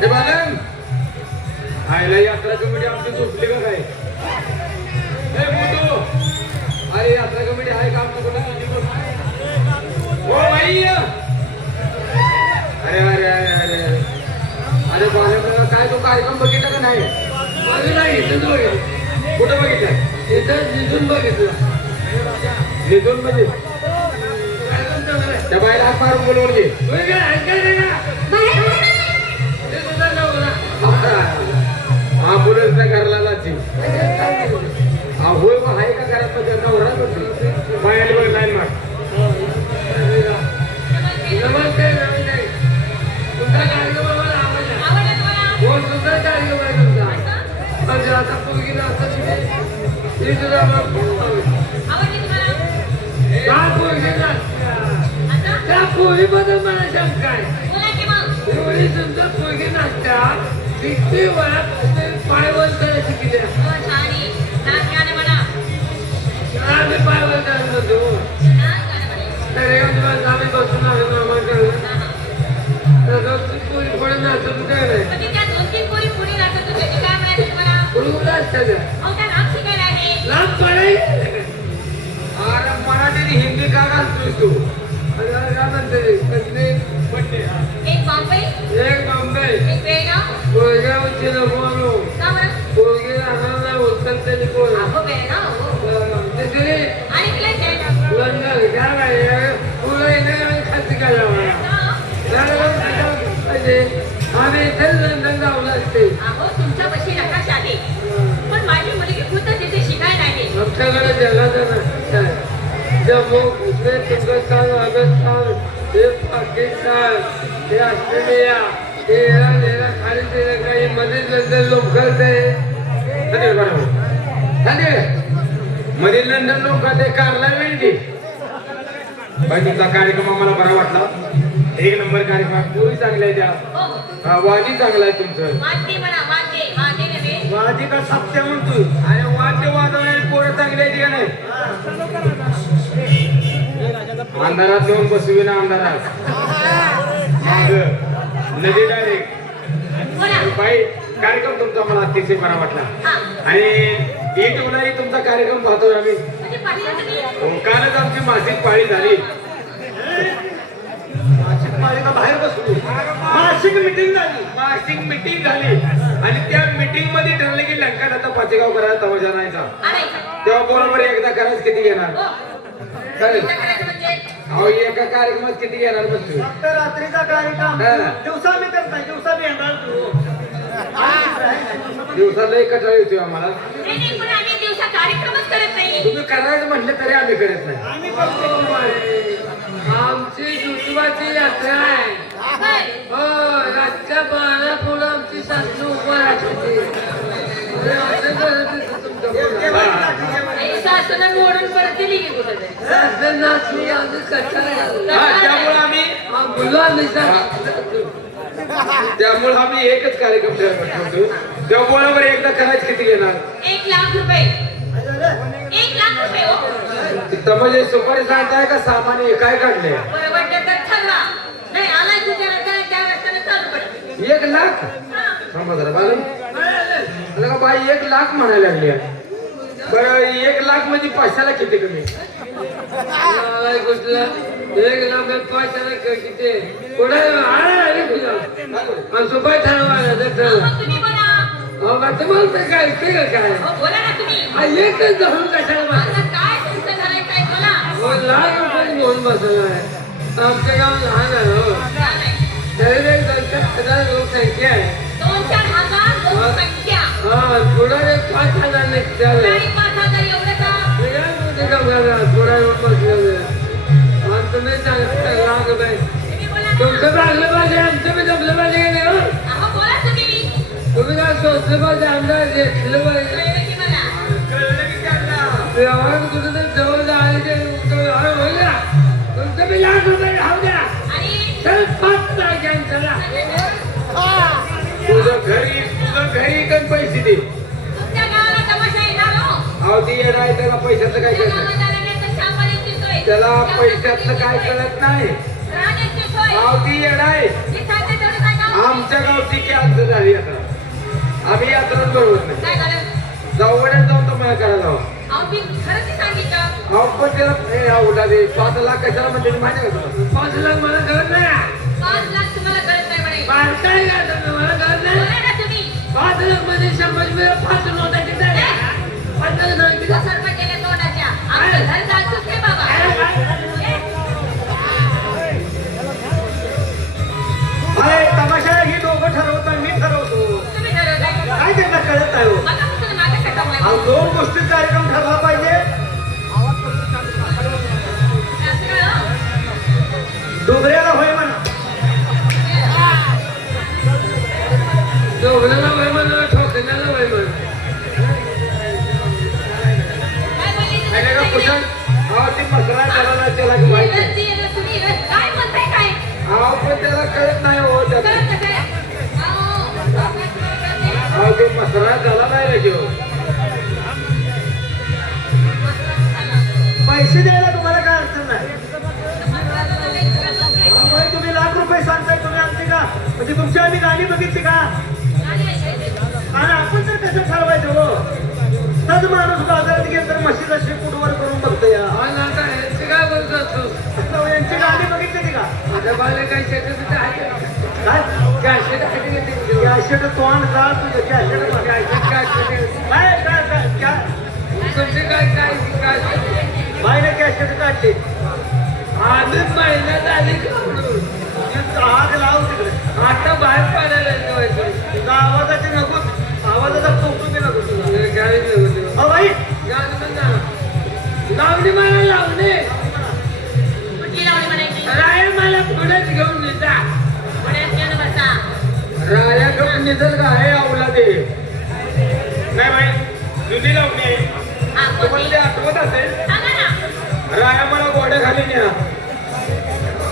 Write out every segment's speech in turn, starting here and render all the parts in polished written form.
हे बालन आयला यात्रा कमिटी आमची झोपली का काय? हे बुटू अरे यात्रा कमिटी आहे का आमचं कोणी तुझी बघ हो बाई अरे अरे अरे अरे अरे बालन काय तो कार्यक्रम बघितला का नाही? बघितला इथं बघितलं. कुठं बघितलं? इथं निधून बघितलं. निधून म्हणजे त्या बाईला हात मारून बोलवून घे. ॲम्ब्युलन्सला घरला जायची होय मग आहे का घरात त्यांना ओरडत होती बाहेर वर लाईन मार नमस्ते नमस्ते तुमचा कार्यक्रम आम्हाला आवडला. कोण सुद्धा कार्यक्रम आहे तुमचा म्हणजे आता पोरगीला असं मी सुद्धा काय पोरगीला त्या पोरीबद्दल मला शंका आहे. एवढी सुद्धा पोरगी नसत्या किती वयात पायवर करायची किती आम्ही पायवर करत होतो तर आम्ही बसून आलो आम्हाला पोरी पुढे नाचत काय लांब पडाय अरे मराठी हिंदी का घालतोय तू? अरे काय म्हणते कसले एक बॉम्बे एक बॉम्बे एक बेळगाव पोरग्या उच्च बोलो का बरं पोरगी आणायला उत्तर त्याची पोर अहो बेळगाव तिथे आणि प्लेट लंडन काय आहे पुढे येणे खाती काय आम्ही इथे लंडन जाऊन असते अहो तुमच्या पशी नकाशा आहे पण माझी मुलगी खुद्द तिथे शिकायला आहे. आमच्याकडे जगाचं नसतं जम्मू काश्मीर तुर्कस्तान राजस्थान हे पाकिस्तान हे ऑस्ट्रेलिया हे इराण याला खाली दिलं काही मध्ये लंडन लोक करते मध्ये लंडन लोक ते कारला वेळी बाई तुमचा कार्यक्रम आम्हाला बरा वाटला. एक नंबर कार्यक्रम पोरी चांगल्या आहे त्या वादी चांगला आहे तुमचं वाद्य म्हणा वाद्य वाद्य नव्हे वादी का सत्य म्हणतोय आणि वाद्य वाजवणारी पोरं चांगली आहे का नाही? अंधारात नेऊन बसवी ना अंधारात माग नदी डायरेक्ट बाई कार्यक्रम तुमचा मला अतिशय बरा वाटला आणि युट्यूबलाही तुमचा कार्यक्रम पाहतोय आम्ही. म्हणजे पाहिलं तुम्ही कालच आमची मासिक पाळी झाली. मासिक पाळी का बाहेर बसलो मासिक मीटिंग झाली आणि त्या मीटिंग मध्ये ठरलं की लंका आता पाचेगाव करायला तमाशा नाहीचा तेव्हा बरोबर एकदा करायच किती घेणार अहो एका कार्यक्रमात किती घेणार म्हणतो फक्त रात्रीचा कार्यक्रम दिवसा मी करताय दिवसा मी येणार दिवसाला एक कटाळा येतोय आम्हाला. नाही पण आम्ही दिवसा कार्यक्रमच करत नाही. तुम्ही करायचं म्हटलं तरी आम्ही करत नाही. आम्ही करतो. आमची जुतवाची यात्रा आहे हो रातच्या 12 पुढे आमची सासू उभं राहते सासूला मोडून परत दिली की कुठे त्यामुळे आम्ही एकच कार्यक्रम ठरवतो तेव्हा बरोबर एकदा करायचं किती घेणार? 1 लाख रुपये 1 लाख रुपये हो तिथं म्हणजे सुपारी सांगताय का सामान्य काय काढले? बरोबर तर ठरवा नाही आलाय तुझ्या त्या रस्त्याने चालू पडेल 1 लाख थांबा जरा बाजून का बाई 1 लाख म्हणायला लागली बरं 1 लाख म्हणजे पैशाला किती कमी? कुठलं 1 लाख पैशाला किती पुढे सुपारी ठरवा तुम्ही बोला तुम्हाला काय काय बोला ना तुम्ही एकच जाऊन कशाला काय तुमचं करायचंय बोला लाख रुपये घेऊन बसला आहे आमच्या गाव लहान आहे हो तरी 2,000 लोकसंख्या आहे 2-4 हजार लोकसंख्या हा थोडा 5,000 निघाले 5,000 एवढं का थोडा बसलेलं आणि तुम्ही लाख रुपये तुम्ही बोला तुमचं लागलं पाहिजे आमचं बी जमलं पाहिजे का नाही हो अहो बोला तुम्ही तुम्ही काय सोचलं पाहिजे आमदार घेतलं पाहिजे कळलं की मला व्यवहार कुठं तर जवळ जायला ते व्यवहार होईल ना तुमचं बी लाख रुपये राहू द्या आणि चल 5 चला तुझं घरी पण पैसे दे तुमच्या गावाला तमाशा येणार हो अहो ती येणार त्याला पैशाचं काय तुमच्या कळत गावात आल्यानंतर शांपण्याची सोय त्याला पैशातलं काय कळत नाही राहण्याची सोय अहो ती येणार जी सांगते तेवढं सांगा आमच्या गावची की कॅन्सल झाली यात्रा. आम्ही यात्राच बरोबर नाही. काय झालं? जाऊ वड्यात जाऊन तर मला करायला हवं. अहो मी खरं ते सांगितलं. अहो पण त्याला हे आवडला दे 5 लाख कशाला म्हणते ते माहिती आहे का तुला? 5 लाख मला कळत नाही. 5 लाख तुम्हाला कळत नाही म्हणे. बारकाई का तुम्ही? मला कळत नाही. बोला ना तुम्ही. 5 लाख मध्ये 100 5 नोटा किती आहे? 50 नोटा किती? 10 रुपये गेले तोंडाच्या. आमचं घर जायचंच नाही बाबा. अरे तमाशा ही दोघं ठरवतात मी ठरवतो. तुम्ही ठरवताय. काय त्यांना कळत नाही हो. मगापासून मागे कटवलंय. अहो, 2 गोष्टीत कार्यक्रम ठरला पाहिजे. असं काय हो? डोबऱ्याला होय म्हणा. दोघांना वय म्हणा, ठोकण्याला वय म्हणा. काय बोलली तुम्ही? आणि का कुशल? अहो ती मसरा त्याला त्याला माहिती आहे. तुम्ही काय बोलताय काय? अहो पण त्याला कळत नाही हो त्याला. कळत नाही काय? अहो, अहो ते मसरा त्याला नाही रे घेऊ. पैसे द्यायला तुम्हाला काय अडचण नाही. अहो, बाई, तुम्ही लाख रुपये सांगताय तुम्ही आमचे का म्हणजे तुमची आम्ही गाणी बघितली का आणि आपण तर कसं ठरवायचं हो. तद माणूस बाजारात गेला तर म्हशीचा शेपूटवर करून बघतो या. आणि आता ह्याची काय बोलतो तू? अहो, यांची गाणी बघितली का आता बाले काही शेतात आहे काय कॅशेट आहे का ते? कॅशेट तोंड काढ तुझं कॅशेट बघ. कॅशेट काय शेट? काय तुमचे काय काय काय बाईने कॅशेट काढली. आधीच महिन्यात आली का? आग लाव तिकडे. आता बाहेर पाडायला येतो. तुझा आवाजाची नको आवाजाचा कौतुकी नको तुला. काय नाही अहो बाई लावणी मला लावणे कुठली लावणी म्हणायची? राय मला पुढेच घेऊन येता. पुण्यात गेलं बसा. राया करून निघल का हे आवला दे. नाही बाई जुनी लावणी आहे. हा, तुम्हाला कोणती? ते आठवत असेल. सांगा ना. राया मला गोड्या खाली न्या.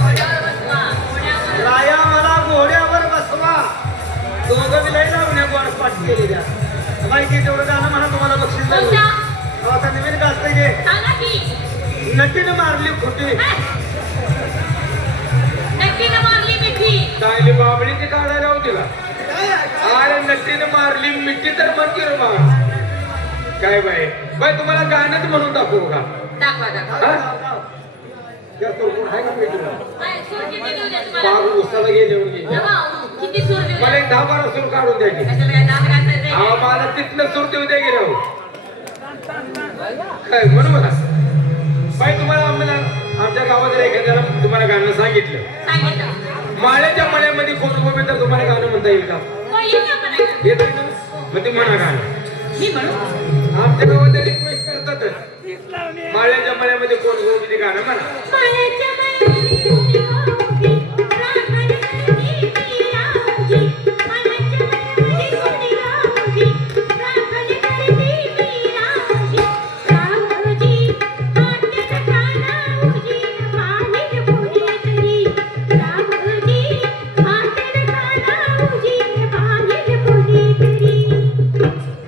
घोड्यावर बसवा, घोड्यावर. राया मला घोड्यावर बसवा. दोघं बी लई लावण्या गोड पाठ केलेल्या. माहिती तेवढं गाणं म्हणा तुम्हाला बक्षीस देऊ. कोणत्या? अहो, आता नवीन गाजतंय घे. सांगा की. नटीनं मारली खोटी. नक्कीनं मारली मिठी. चांगली बाबळीची काढायला होती का? अरे नट्टीनं मारली मिठी तर म्हणते रे बा. काय बाई बाई तुम्हाला गाणंच म्हणून दाखवू का? दाखवा दाखवा. हा? त्या तोडून आहे का मिठीला? काय, सूर किती देऊ द्या तुम्हाला? बाबू उसाला गेले होते. बाबा, किती सूर देऊ मला द्या? एक 10-12 सूर काढून द्यायची. कशाला काय दाम घालताय ते? अहो मला तिथनं सूर देऊ दे गेलो. काय म्हणू मला बाई तुम्हाला आमच्या गावात एखाद्याला तुम्हाला गाणं सांगितलं. सांगितलं. माळ्याच्या मळ्यामध्ये कोण उभे तर तुम्हाला गाणं म्हणता येईल का? हो, येईल ना म्हणायला. येत आहे ना? मग ते म्हणा गाणं. मी म्हणू? आमच्या गावात रिक्वेस्ट करतातच. माळ्याच्या मळ्यामध्ये कोण उभे ते गाणं म्हणा. माळ्याच्या माळ्यामध्ये कोणी उभी, राखण करती मी रावजी. माळ्याच्या माळ्यामध्ये कोणी उभी, राखण करती मी रावजी. रावजी, हातात खाना उजीन पाहिल पुणेकरी. रावजी, हातात खाना उजीन पाहिल पुणेकरी.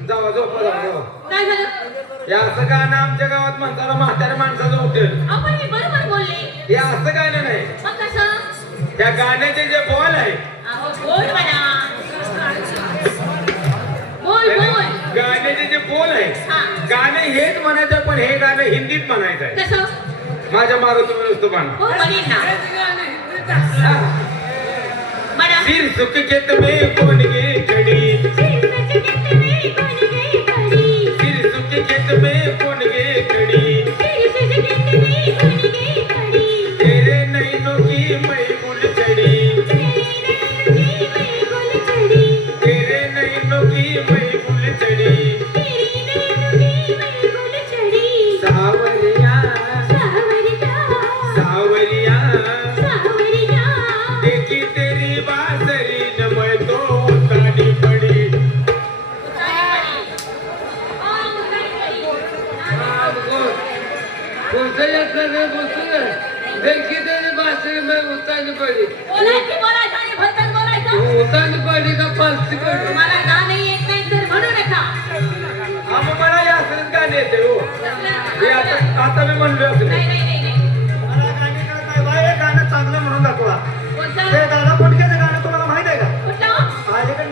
जावा झोपा जावा. काय झालं? हे असं गाणं आमच्या गावात म्हणताना म्हाताऱ्या माणसाचं होतं. आपण हे बरोबर बोलले. हे असं गाणं नाही. मग कसं? त्या गाण्याचे जे बॉल आहे अहो, बोल म्हणा. बोल बोल. गाण्याचे जे बोल आहे हा. गाणे हेच म्हणायचं पण हे गाणं हिंदीत म्हणायचं आहे. कसं? माझ्या मागं तुम्ही नुसतं म्हणा. हो म्हणेन ना. म्हणा. सिर सुख खेत में कोण गे खडी. सिर सुख खेत में कोण गे खडी. तेरे नैनों की मैं गुल चढ़ी. तेरे नैनों की मैं गुल चढ़ी. सावरिया सावरिया देखी तेरी बांसुरी न मैं तो उतानी पड़ी. उतानी पडी बोलायची बोलायचं आणि भलतंच बोलायचं. उतानी पडी का पालती पडी. तुम्हाला गाणं येत नाही तर म्हणू नका. आम्ही मला या असंच गाणे येते हो. हे आता मी म्हणलो असं नाही नाही नाही नाही. मला गाणी कळत नाही. बाई, हे गाणं चांगलं म्हणून दाखवा. कोणतं? ते दादा फटकेचं गाणं तुम्हाला माहित आहे का? कुठलं? माझ्याकडे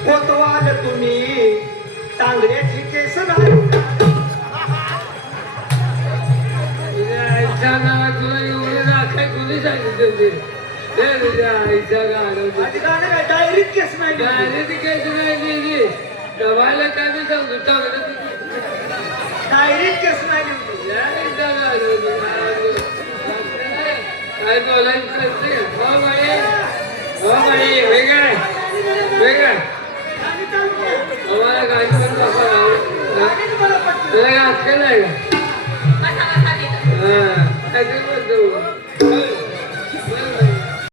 कोतवाल तुम्ही टांगड्याची केस नाही तुझ्या आईच्या नावात तुला एवढी राखाय कोणी सांगितलं ते तुझ्या आईच्या गाणं आधी गाणं काय डायरीत केस नाही गाणे ती काहीच नाही लिहिली दबायला काय मी सांगतो चांगलं डायरीत केस नाही लिहिली. तुझ्या आईच्या गाणं काय बोलायचं कळते हो बाई वेगळं गाणी चालू केली. आम्हाला गाणी पण दाखवा गाणीच मला पटलं. तुला अक्कल आहे का बसा बसा तिथं. हा काय ते म्हणतो